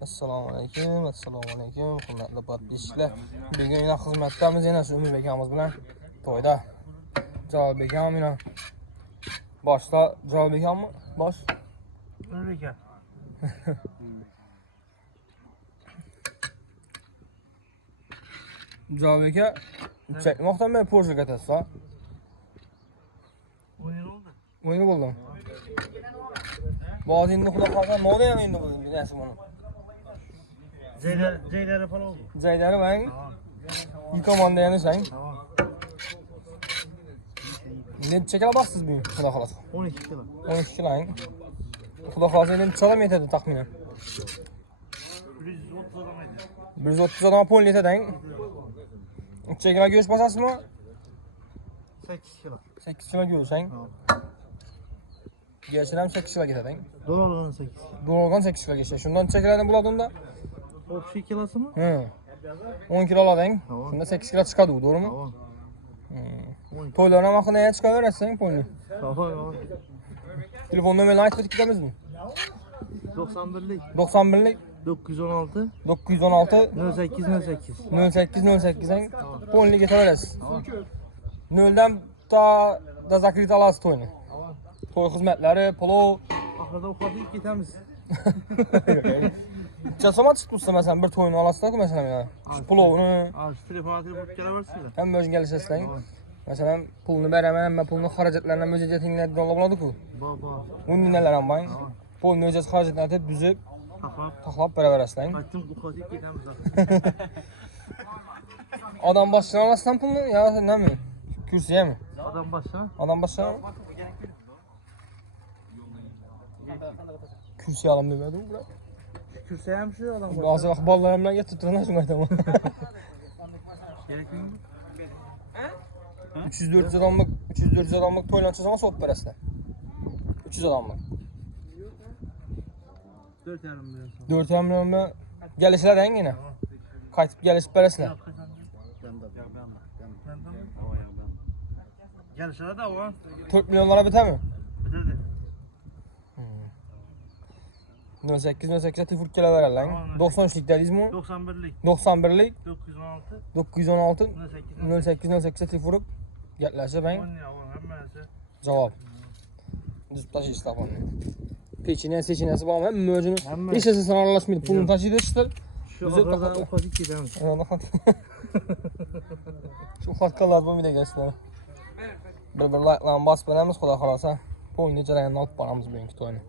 Assalomu alaykum, hurmatli podpischilar. Bugun yana xizmatdamiz, yana Umid akamiz bilan to'yda. Jalolbek akam yana boshda. Jalolbek akammi? Bosh. Umid aka. Jalolbek aka, chekmoqdan beri Porsche gatasiz ha? O'yin bo'ldi. Bazı endi xudo xohlasa moda ham endi bu binasi buni. Jaylari falan oldu. Jaylari bang. Yıkamanda yanışang. Tamam. Necha kilo bastınız bu xudo xohlasa? 12 kilo. 12 kilo. Xudo xohlasa endi necha odam yetadi taxminan? 130 adam edi. 130 odam polni yetading. Necha kilo go'sht bosasizmi? 8 kilo. 8 kilo go'shtang. Geçen hem 8 kilo getading. Dolardan 8 kilo. Doğrudan 8 kilo geçti. Şundan necha kilodan bo'ladi unda? Общий kilosu mu? He. 10 kilo olading. Tamam. Shunda 8 kilo chiqadi, to'g'rimi? Tamam. To'ylarni vaqtida chiqaverasizing polni. Tamam. Telefon nomerini aytib ketamizmi? 91'lik. 91'lik 916 916 0808. 0808'den polni getaverasiz. 0'dan ta da zakrit alasiz to'yni. To'y xizmatlari, palov. Ahırda ufadık gitemiz. Çasama çıkmışsa mesela bir toyunu alasın mesela ya. Pulovunu. Abi şu telefonu atıp geleversin de. Hem böyle gelişeslen. Mesela pulunu veremem, ben pulunu harcatlarından müzeyetinle dolduruladık bu. Baba. Bunun neler ama? Pulunu müzeyet harcatlarına atıp düzüp taklap beraber aslan. Kaçtım ufadık gitemiz. Adam başına alasın pulunu ya ne mi? Kürsüye mi? Adam başa. Adam başına. Kürsüye alalım demedim bura. Kürsüye hem şu adam başa. Bazı akballarımdan getirtiyorlar şunu aytamam. Gerek mi? 300-400 adamlık toylan çıksama soğuk parasına. 300 adamlık. 4,5 milyon. 4 milyon mu? Gelişler en yine. Kayıtıp gelişip parasına. Gel şurada da var. 4 milyonlara biter mi? Bitirdi. 08'e tifur kilo verer lan. 93'lik deriz mi? 91'lik. 91'lik 916 08'e tifurup getlerse ben 10 ya oğlum hemmesi. cevap. Düz taşı istafan. Peçine seçinesi bağım hem möcünü. Hem Hiç sesi sana aralaşmıydı. Pulunu taşıydı işte. Şu ahırda ufadık gitemiz. Şu hatkalar bu bir de geçtiler. Bir like'lan bas veremiz, xudo xolasa. Bu oyunu jarayonini olib boramiz bugungi to'yni.